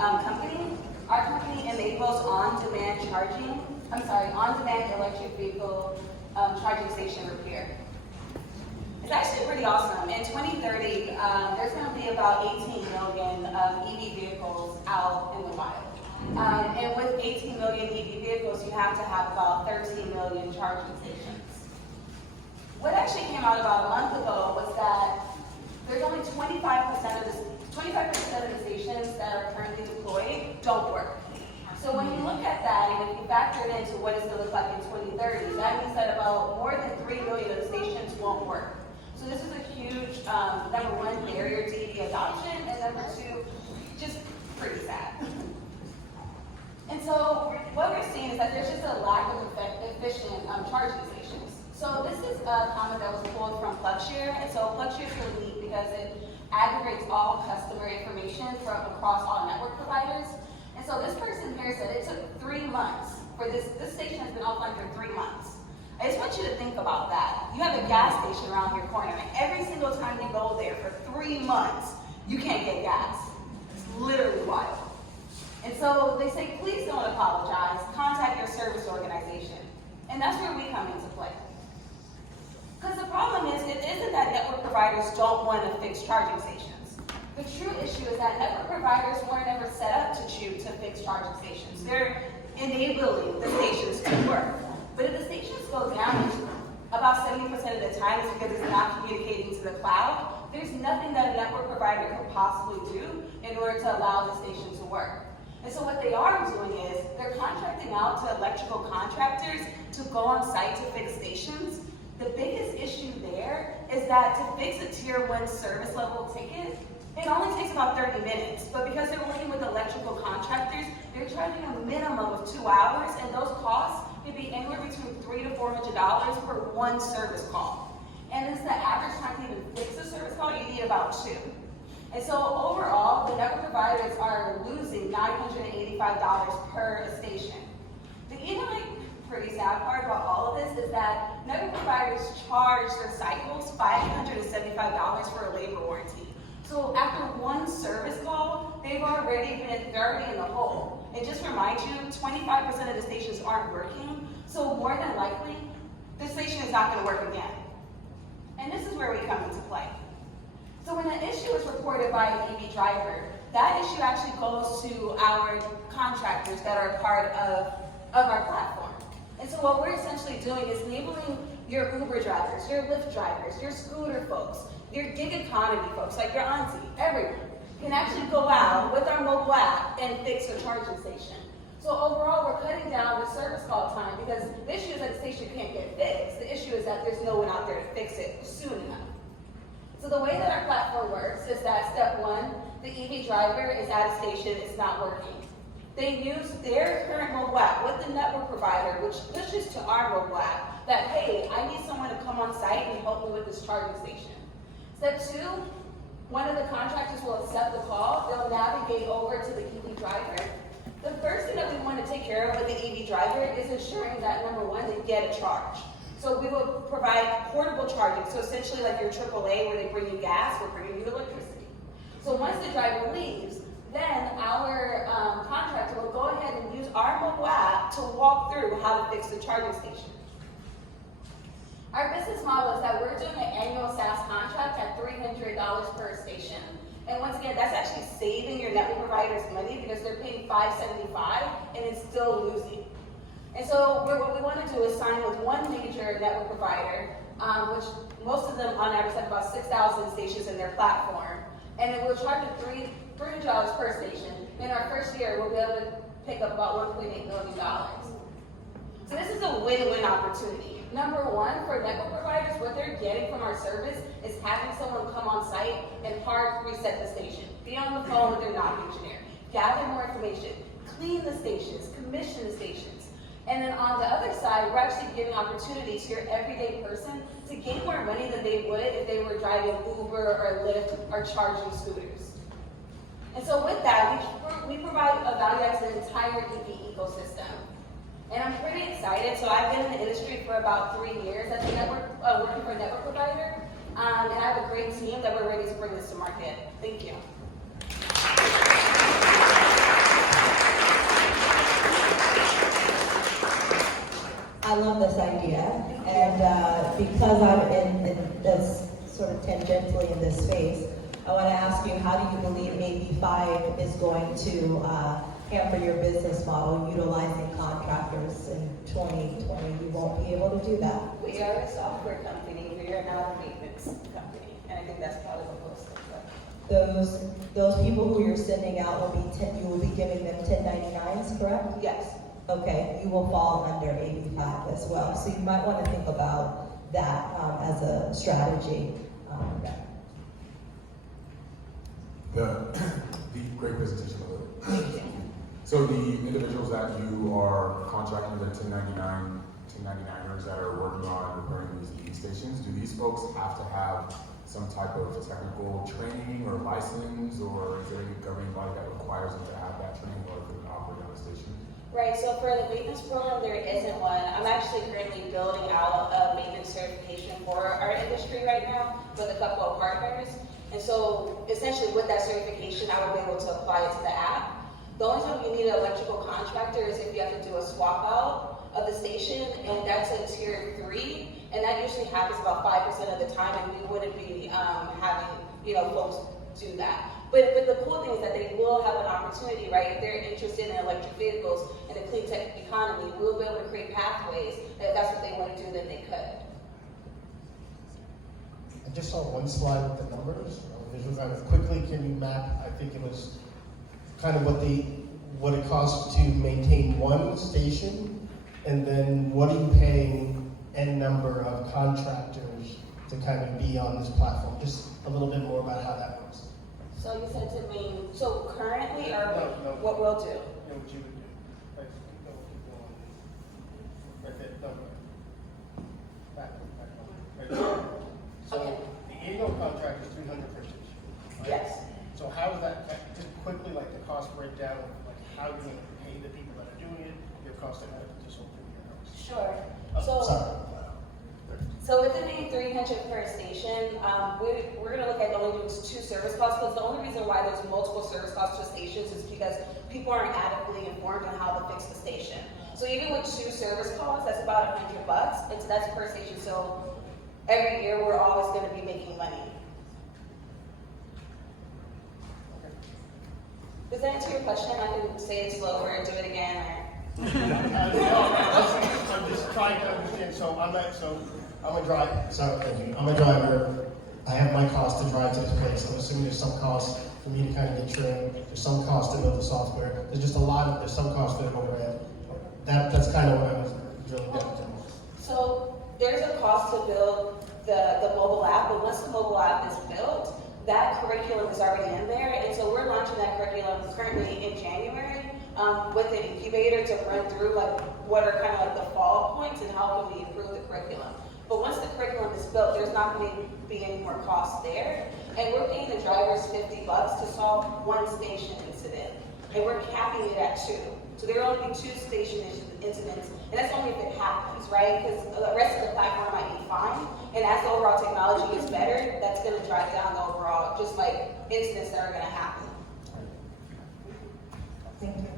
company. Our company enables on-demand electric vehicle charging station repair. It's actually pretty awesome. In 2030, there's going to be about 18 million EV vehicles out in the wild. And with 18 million EV vehicles, you have to have about 13 million charging stations. What actually came out about a month ago was that there's only 25% of the stations that are currently deployed don't work. So when you look at that, and if you factor it into what it's going to look like in 2030, that means that about more than 3 million of the stations won't work. So this is a huge, number one, barrier to EV adoption, and number two, just pretty sad. And so what we're seeing is that there's just a lack of efficient charging stations. So this is a comment that was pulled from PlugShare, and so PlugShare is really neat because it aggregates all customer information from across all network providers. And so this person here said it took 3 months for this station has been offline for 3 months. I just want you to think about that. You have a gas station around your corner, and every single time you go there for 3 months, you can't get gas. It's literally wild. And so they say, please don't apologize, contact your service organization. And that's where we come into play. Because the problem is, it isn't that network providers don't want to fix charging stations. The true issue is that network providers weren't ever set up to fix charging stations. They're enabling the stations to work. But if the stations go down, about 70% of the time it's because it's not communicating to the cloud. There's nothing that a network provider could possibly do in order to allow the station to work. And so what they are doing is they're contracting out to electrical contractors to go on site to fix stations. The biggest issue there is that to fix a tier 1 service level ticket, it only takes about 30 minutes. But because they're working with electrical contractors, they're charging a minimum of 2 hours, and those costs could be anywhere between $300 to $400 for one service call. And it's the average time to even fix a service call, you need about 2. And so overall, the network providers are losing $985 per station. The even pretty sad part about all of this is that network providers charge their cycles $575 for a labor warranty. So after one service call, they're already in the hole. And just to remind you, 25% of the stations aren't working, so more than likely, the station is not going to work again. And this is where we come into play. So when an issue is reported by an EV driver, that issue actually goes to our contractors that are part of our platform. And so what we're essentially doing is enabling your Uber drivers, your Lyft drivers, your scooter folks, your gig economy folks, like your auntie, everyone, can actually go out with our mobile app and fix a charging station. So overall, we're cutting down the service call time because the issue is that the station can't get fixed. The issue is that there's no one out there to fix it soon enough. So the way that our platform works is that step 1, the EV driver is at a station, it's not working. They use their current mobile app with the network provider, which pushes to our mobile app that, hey, I need someone to come on site and help me with this charging station. Step 2, one of the contractors will accept the call. They'll navigate over to the EV driver. The first thing that we want to take care of with the EV driver is ensuring that, number 1, they get a charge. So we will provide portable charging. So essentially like your AAA where they bring you gas, we're bringing you electricity. So once the driver leaves, then our contractor will go ahead and use our mobile app to walk through how to fix the charging station. Our business model is that we're doing an annual SaaS contract at $300 per station. And once again, that's actually saving your network providers money because they're paying $575 and it's still losing. And so what we want to do is sign with one major network provider, which most of them on average have about 6,000 stations in their platform. And then we'll charge them $300 per station. In our first year, we'll be able to pick up about $1.8 million. So this is a win-win opportunity. Number 1, for network providers, what they're getting from our service is having someone come on site and hard reset the station. Be on the phone with their NOC engineer, gather more information, clean the stations, commission the stations. And then on the other side, we're actually giving opportunities to your everyday person to gain more money than they would if they were driving Uber or Lyft or charging scooters. And so with that, we provide a value add to the entire EV ecosystem. And I'm pretty excited. So I've been in the industry for about 3 years as a working for a network provider. And I have a great team that we're ready to bring this to market. Thank you. because I'm in this sort of tangentially in this space, I want to ask you, how do you believe AB5 is going to hamper your business model utilizing contractors in 2020? You won't be able to do that. We are a software company. We are not a maintenance company, and I think that's probably what most things are. Those people who you're sending out will be you will be giving them 1099s, correct? Yes. Okay, you will fall under AB5 as well. So you might want to think about that as a strategy. The great presentation. So the individuals that you are contracting, the 1099ers that are working on repairing these EV stations, do these folks have to have some type of technical training or license, or is there any governing body that requires them to have that training in order for them to operate on the station? Right, so for the maintenance program, there isn't one. I'm actually currently building out a maintenance certification for our industry right now with a couple of partners. And so essentially with that certification, I will be able to apply it to the app. The only time you need an electrical contractor is if you have to do a swap out of the station, and that's a tier 3, and that usually happens about 5% of the time, and we wouldn't be having folks do that. But the cool thing is that they will have an opportunity, right? If they're interested in electric vehicles and the clean tech economy, we'll be able to create pathways. If that's what they want to do, then they could. I just saw one slide with the numbers. Visual kind of quickly, can you map? I think it was kind of what it costs to maintain one station, and then what are you paying N number of contractors to kind of be on this platform? Just a little bit more about how that works. So you said to me, so currently, or No. what we'll do? Yeah, what you would do. Like, no, keep going. Right there, no. Back. Right there. So Okay. the annual contract is 300 per station. Right? Yes. So how is that, just quickly, like the cost breakdown, like how you're going to pay the people that are doing it, your cost of medical, just so people can know. Sure. Oh, sorry. So with it being 300 per station, we're going to look at only doing 2 service costs, because the only reason why there's multiple service costs for stations is because people aren't adequately informed on how to fix the station. So even with 2 service calls, that's about $100, and so that's per station. So every year we're always going to be making money. Does that answer your question? I can say it slower and do it again. Or... I'm just trying to understand. So I'm a driver. Sorry, thank you. I'm a driver. I have my cost to drive to this place. I'm assuming there's some cost for me to kind of get trained. There's some cost to build the software. There's just there's some cost for the overhead. That's kind of what I was drilling down to. So there's a cost to build the mobile app, but once the mobile app is built, that curriculum is already in there, and so we're launching that curriculum currently in January with the incubator to run through like what are kind of like the fall points and how can we improve the curriculum. But once the curriculum is built, there's not going to be any more cost there, and we're paying the drivers $50 to solve 1 station incident, and we're capping it at 2. So there will only be 2 station incidents, and that's only if it happens, right? Because the rest of the platform might be fine, and as the overall technology gets better, that's going to drive down the overall, just like incidents that are going to happen. Thank you.